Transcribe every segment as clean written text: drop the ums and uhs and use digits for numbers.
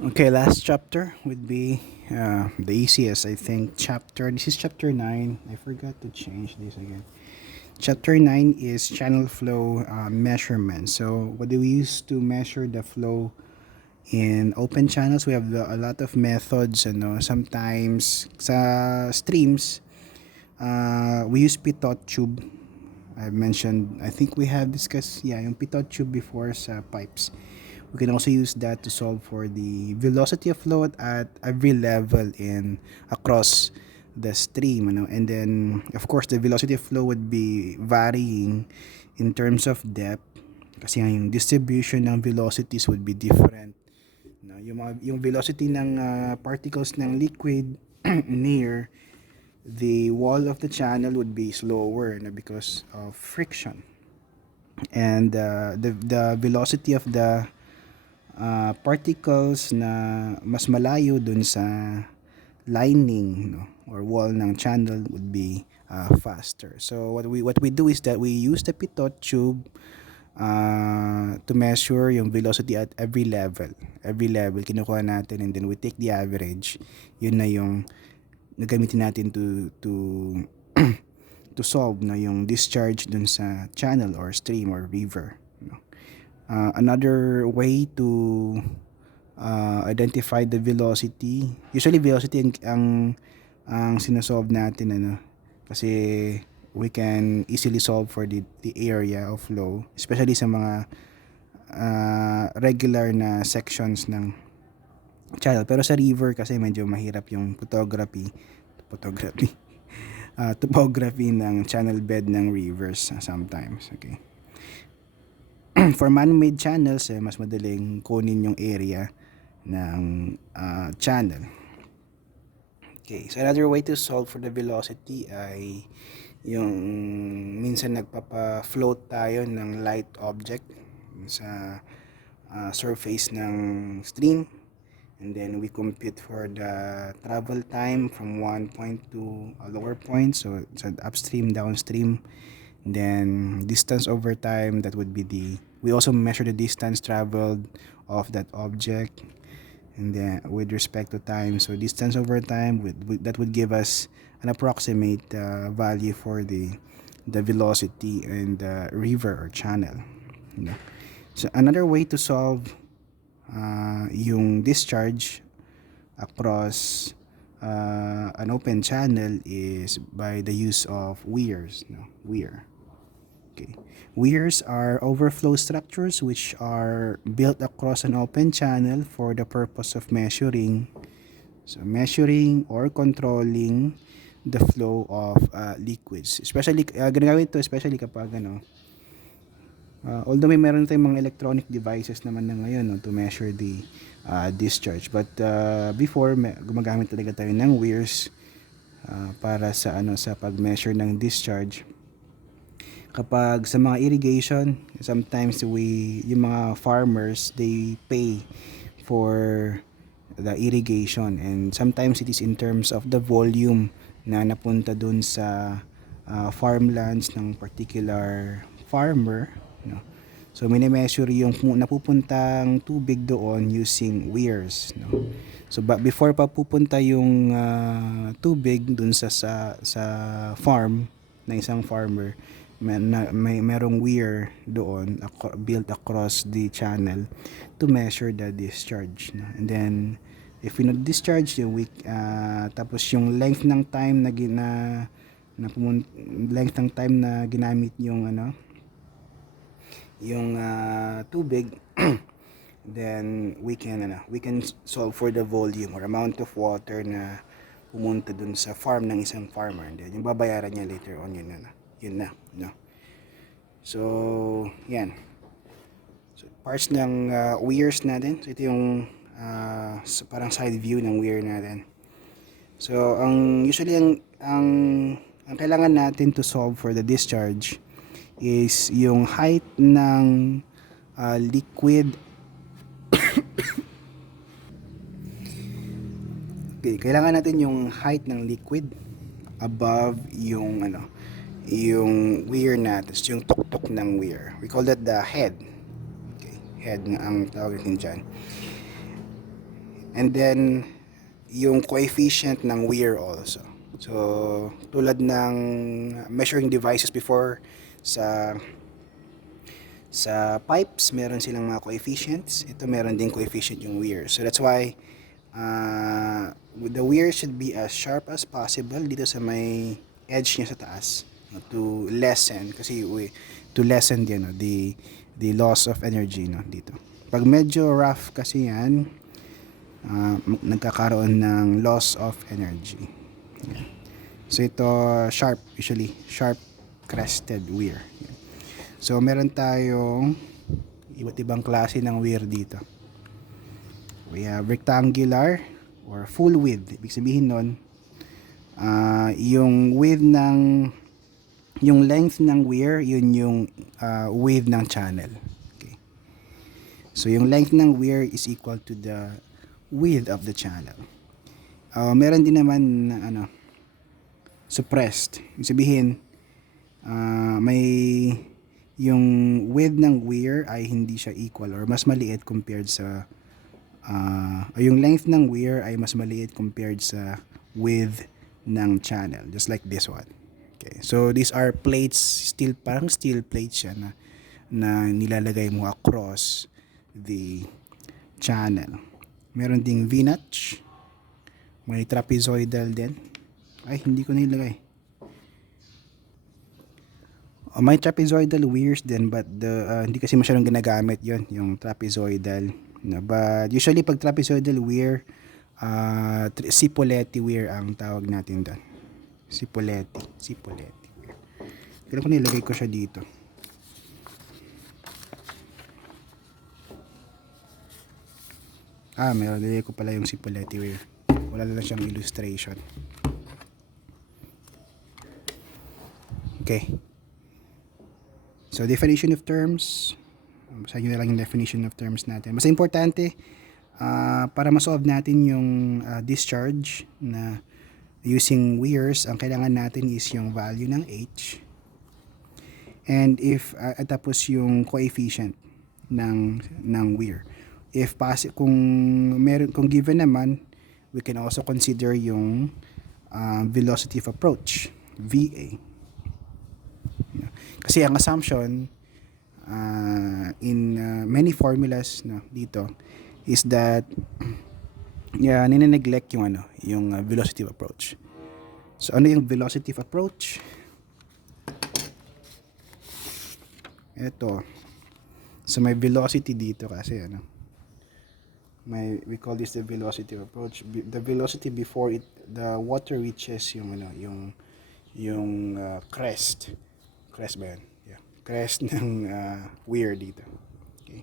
Okay, last chapter would be the easiest, I think. Chapter. This is chapter 9. I forgot to change this again. Chapter 9 is channel flow measurement. So, what do we use to measure the flow in open channels? We have a lot of methods. Sometimes sa streams, we use pitot tube. I mentioned, I think we have discussed, yeah, yung pitot tube before sa pipes. We can also use that to solve for the velocity of flow at every level in across the stream, and then of course the velocity of flow would be varying in terms of depth kasi nga yung distribution ng velocities would be different. Yung velocity ng particles ng liquid near the wall of the channel would be slower because of friction, and the velocity of the particles na mas malayo dun sa lining, or wall ng channel would be faster. So what we do is that we use the pitot tube to measure yung velocity at every level. Every level kinukuha natin, and then we take the average. Yun na yung nagamitin natin to to solve yung discharge dun sa channel or stream or river. Another way to identify the velocity. Usually velocity ang sinasolve natin, kasi we can easily solve for the area of flow, especially sa mga regular na sections ng channel. Pero sa river kasi medyo mahirap yung photography topography ng channel bed ng rivers sometimes. Okay. For man-made channels, mas madaling kunin yung area ng channel. Okay, so another way to solve for the velocity ay yung minsan nagpapa-float tayo ng light object sa surface ng stream, and then we compute for the travel time from one point to a lower point, so upstream, downstream, and then distance over time. That would be we also measure the distance traveled of that object, and then with respect to time, so distance over time that would give us an approximate value for the velocity in the river or channel. So another way to solve yung discharge across an open channel is by the use of weirs. Weir. Okay. Weirs are overflow structures which are built across an open channel for the purpose of measuring or controlling the flow of liquids. Especially, ginagamit ito especially kapag although meron tayong mga electronic devices naman na ngayon, to measure the discharge. But before, gumagamit talaga tayo ng weirs para sa pag-measure ng discharge. Kapag sa mga irrigation, sometimes yung mga farmers, they pay for the irrigation, and sometimes it is in terms of the volume na napunta dun sa farmlands ng particular farmer. So mini-measure yung napupuntang tubig doon using weirs. So before pa pupunta yung tubig dun sa farm ng isang farmer, merong weir doon built across the channel to measure the discharge, and then if we discharge yung tapos yung length ng time na length ng time na ginamit yung tubig, then we can solve for the volume or amount of water na pumunta dun sa farm ng isang farmer, and then yung babayaran niya later on yun na. So yan, so parts ng weirs natin. So ito yung parang side view ng weir natin. So usually ang kailangan natin to solve for the discharge is yung height ng liquid. Okay, kailangan natin yung height ng liquid above yung weir natin, yung tuktok ng weir. We call that the head. Okay, head na ang tawag natin dyan. And then, yung coefficient ng wear also. So, tulad ng measuring devices before sa pipes, meron silang mga coefficients. Ito meron din coefficient yung wear. So that's why the wear should be as sharp as possible dito sa may edge niya sa taas, to lessen kasi to lessen din the loss of energy dito. Pag medyo rough kasi yan, nagkakaroon ng loss of energy. Yan. So ito sharp, usually sharp crested wear. Yan. So meron tayong iba't ibang klase ng wear dito. We have rectangular or full width. Ibig sabihin nun, yung width ng yung length ng wear, yun yung width ng channel. Okay. So yung length ng wear is equal to the width of the channel. Meron din naman na suppressed. Ibig sabihin, may yung width ng wear ay hindi siya equal or mas maliit compared sa yung length ng wear ay mas maliit compared sa width ng channel, just like this one. Okay, so these are plates, parang steel plates siya na nilalagay mo across the channel. Meron ding V-notch, may trapezoidal din. Ay, hindi ko nilagay. May trapezoidal wears din, but hindi kasi masyadong ginagamit yon yung trapezoidal. But usually pag trapezoidal wear, Cipoletti wear ang tawag natin doon. Cipoletti wear. Pero kung nilagay ko siya dito. Meron nilagay ko pala yung Cipoletti wear. Wala lang siyang illustration. Okay. So, definition of terms. Basahin nyo na lang yung definition of terms natin. Mas importante, para ma-solve natin yung discharge na using wears, ang kailangan natin is yung value ng H. And if, tapos yung coefficient ng wear. If kung given naman, we can also consider yung velocity of approach, VA. Kasi ang assumption in many formulas dito is that nine-neglect yung velocity of approach. So ano yung velocity of approach? Ito. So may velocity dito kasi we call this the velocity of approach. The velocity before the water reaches yung crest. Crest ba yan? Yeah. Crest ng weir dito. Okay.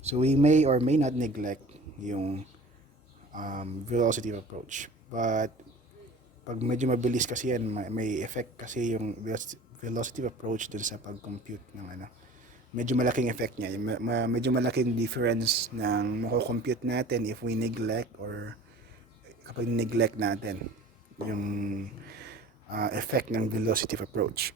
So we may or may not neglect yung velocity of approach. But pag medyo mabilis kasi yan, may effect kasi yung velocity of approach dun sa pag-compute ng medyo malaking effect niya. Medyo malaking difference ng mako-compute natin if we neglect or kapag neglect natin yung effect ng velocity of approach.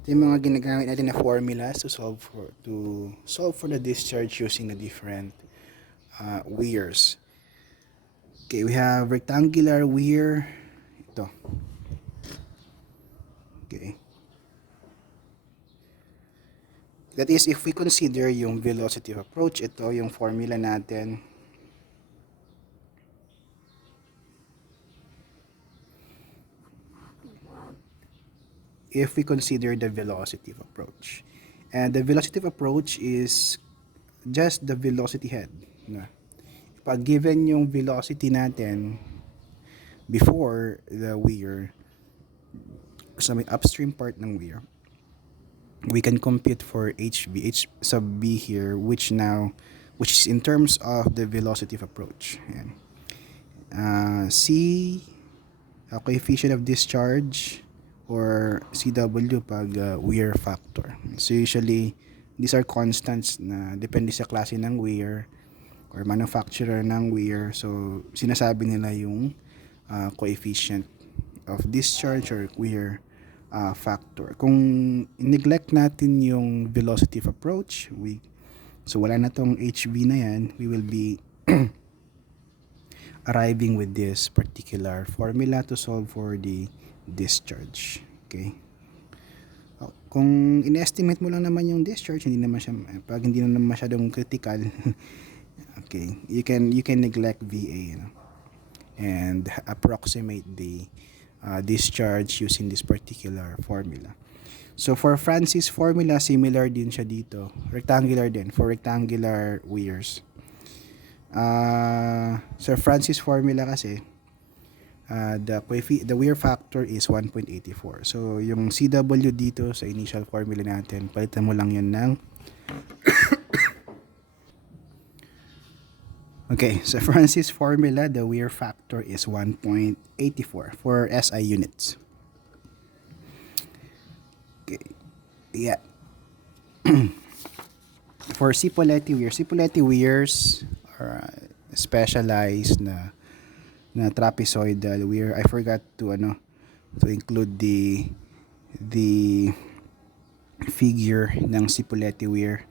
Ito yung mga ginagamit natin na formulas to solve for the discharge using the different weirs. Okay, we have rectangular weir. Ito. Okay. That is, if we consider yung velocity of approach, ito yung formula natin. If we consider the velocity of approach. And the velocity of approach is just the velocity head. Pag given yung velocity natin before the weir, sa may upstream part ng weir, we can compute for H sub B here, which is in terms of the velocity of approach. Ayan. C, coefficient of discharge, or CW pag wear factor. So usually, these are constants na depende sa klase ng wear or manufacturer ng wear. So sinasabi nila yung coefficient of discharge or wear factor. Kung neglect natin yung velocity of approach, we So wala na tong HV na yan. We will be arriving with this particular formula to solve for the discharge. Okay. Kung in-estimate mo lang naman yung discharge, hindi naman siya, pag hindi naman masyadong critical, okay, you can neglect VA, and approximate the discharge using this particular formula. So for Francis formula, similar din siya dito. Rectangular din for rectangular weirs. Sa Francis formula kasi, the wear factor is 1.84. So yung CW dito sa initial formula natin, palitan mo lang yan ng okay, sa Francis formula, the wear factor is 1.84 for SI units. Okay. Yeah. For Cipoletti weirs are specialized na trapezoidal weir. I forgot to include the figure ng Cipoletti weir,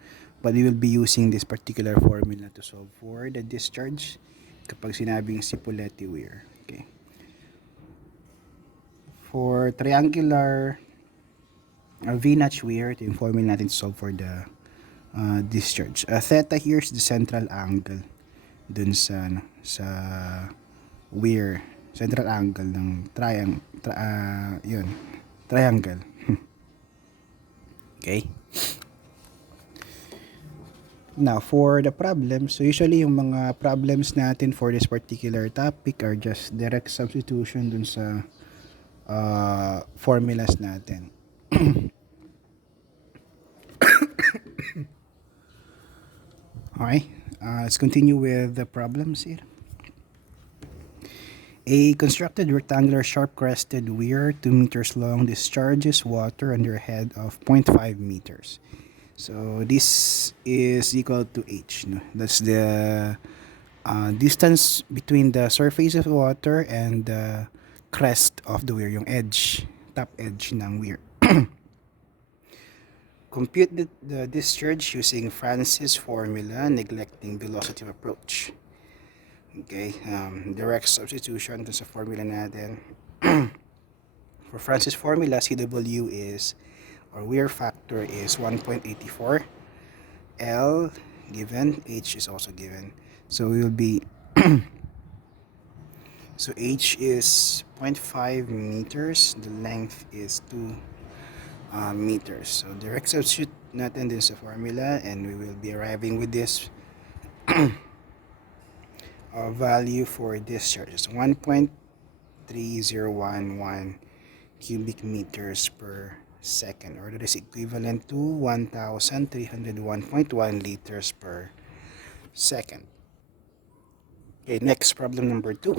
but we will be using this particular formula to solve for the discharge kapag sinabing Cipoletti weir. Okay. For triangular V-notch weir, ito yung formula natin to solve for the discharge. Theta here is the central angle dun sa weir, central angle ng triangle. Okay. Now, for the problems, so usually yung mga problems natin for this particular topic are just direct substitution dun sa formulas natin. Okay, let's continue with the problems here. A constructed rectangular sharp-crested weir 2 meters long discharges water under a head of 0.5 meters. So this is equal to H. No? That's the distance between the surface of water and the crest of the weir, yung edge, top edge ng weir. Compute the discharge using Francis formula, neglecting velocity of approach. Okay, direct substitution to sa formula natin. For Francis formula, CW is, or wear factor is 1.84. L given, H is also given. So we will be, so H is 0.5 meters, the length is 2 meters. So direct substitute natin din sa formula, and we will be arriving with this value for discharge is 1.3011 cubic meters per second, or that is equivalent to 1,301.1 liters per second. Okay, next problem number 2.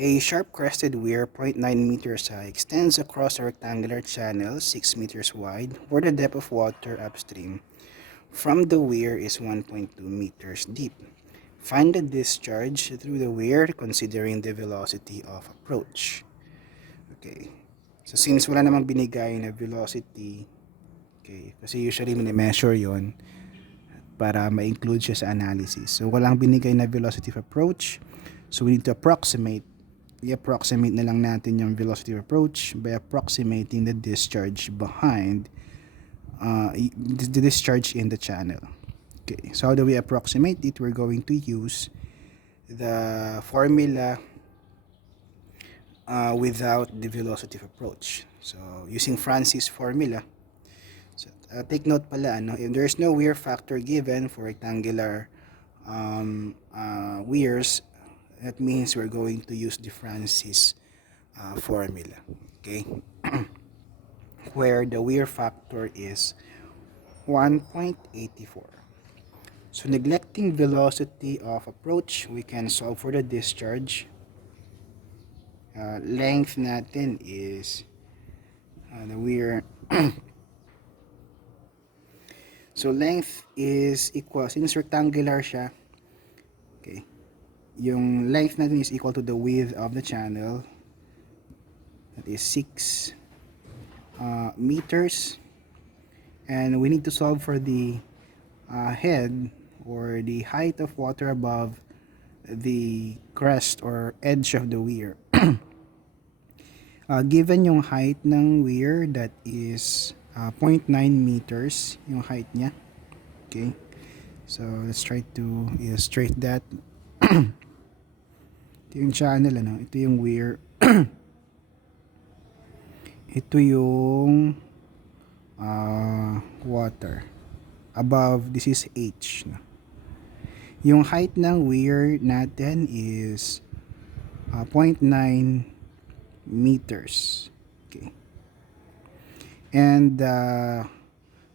A sharp-crested weir 0.9 meters high extends across a rectangular channel 6 meters wide where the depth of water upstream from the weir is 1.2 meters deep. Find the discharge through the weir considering the velocity of approach. Okay. So since wala namang binigay na velocity, okay, kasi usually mini-measure yon para ma-include siya sa analysis. So walang binigay na velocity of approach. So we need to approximate. I-approximate na lang natin yung velocity of approach by approximating the discharge behind the discharge in the channel. Okay, so how do we approximate it? We're going to use the formula without the velocity of approach. So using Francis formula, so, take note pala, if there's no wear factor given for rectangular weirs, that means we're going to use the Francis formula, okay? Where the wear factor is 1.84. So neglecting velocity of approach, we can solve for the discharge. Length natin is the weir. So length is equal, since rectangular siya, okay, yung length natin is equal to the width of the channel, that is 6 meters, and we need to solve for the head, or the height of water above the crest or edge of the weir. Given yung height ng weir, that is 0.9 meters yung height niya. Okay, so let's try to illustrate that. Ito yung channel, ano? Ito yung weir. Ito yung water above. This is H, no? Yung height ng weir natin is 0.9 meters. Okay. And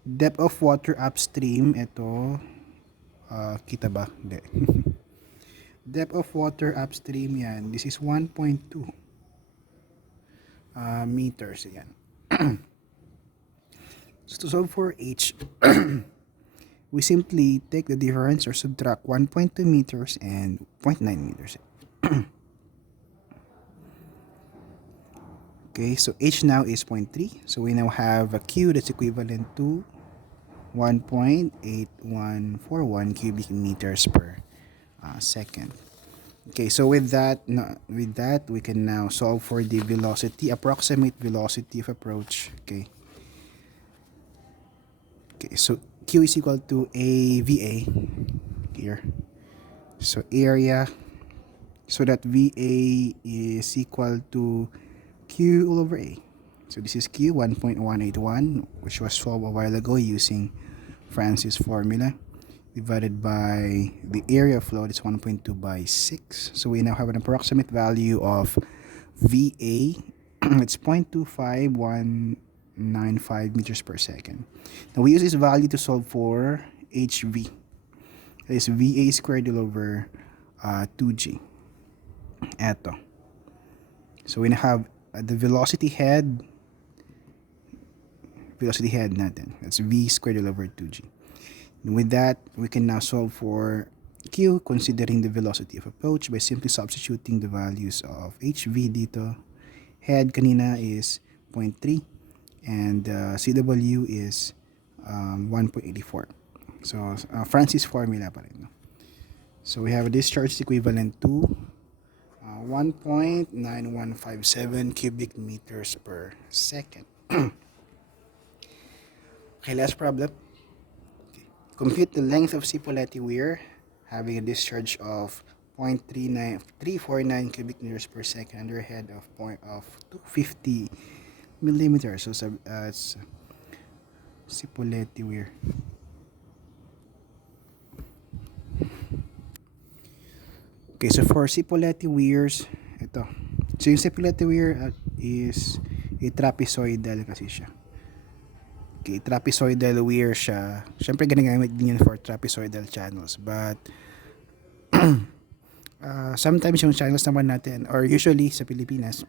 depth of water upstream, ito, kita ba? Hindi. Depth of water upstream yan, this is 1.2 meters. Yan. So to solve for H, we simply take the difference or subtract 1.2 meters and 0.9 meters. Okay, so H now is 0.3. So we now have a Q that's equivalent to 1.8141 cubic meters per second. Okay, so with that we can now solve for the velocity, approximate velocity of approach. Okay. Okay, so Q is equal to AVA here. So area, so that VA is equal to Q all over A. So this is Q, 1.181, which was solved a while ago using Francis formula, divided by the area of flow, it's 1.2 by 6. So we now have an approximate value of VA. It's 0.25195 meters per second. Now we use this value to solve for HV. That is VA squared all over 2G. Eto. So we now have the velocity head natin. That's V squared all over 2G. And with that, we can now solve for Q considering the velocity of approach by simply substituting the values of HV dito. Head kanina is 0.3 and CW is 1.84. So Francis formula pa rin, no? So we have a discharge equivalent to 1.9157 cubic meters per second. Okay, last problem. Okay. Compute the length of Cipolleti weir having a discharge of 0.349 cubic meters per second under a head of 250 millimeters. So it's Cipolleti weir. Okay, so for Cipolleti weirs, ito. So yung Cipolleti weir is a trapezoidal kasi siya. Okay, trapezoidal weir siya. Siyempre ginagamit din yan for trapezoidal channels. But sometimes yung channels naman natin, or usually sa Pilipinas,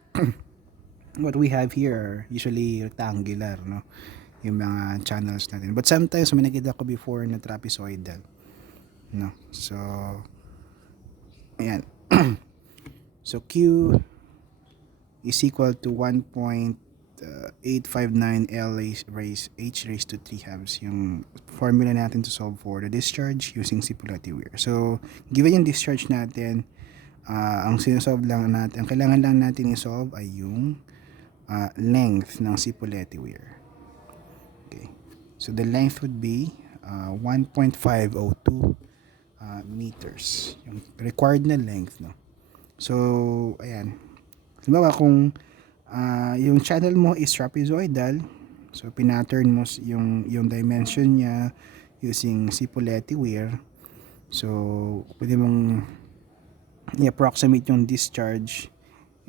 what we have here are usually rectangular, no? Yung mga channels natin. But sometimes may nakita ko before na trapezoidal, no? So ayan. So Q is equal to 1.859 L raised H raised to 3 halves yung formula natin to solve for the discharge using Cipolleti weir. So given yung discharge natin, ang sinosolve lang natin, ang kailangan lang natin i-solve ay yung length ng Cipolleti weir. Okay. So the length would be 1.502 meters. Yung required na length, no? So, ayan. Halimbawa kung yung channel mo is trapezoidal, so pinattern mo yung dimension niya using Cipolleti weir. So, pwede mong i-approximate yung discharge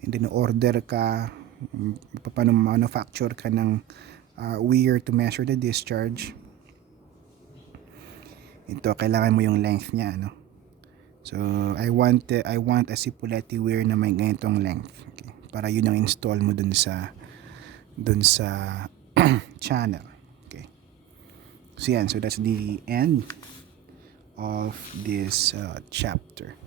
and then order ka paano manufacture ka ng weir to measure the discharge. Ito, kailangan mo yung length niya, no? So, I want a Cipolleti weir na may ganitong length. Okay? Para yun ang install mo dun sa channel. Okay. So, yan. So, that's the end of this chapter.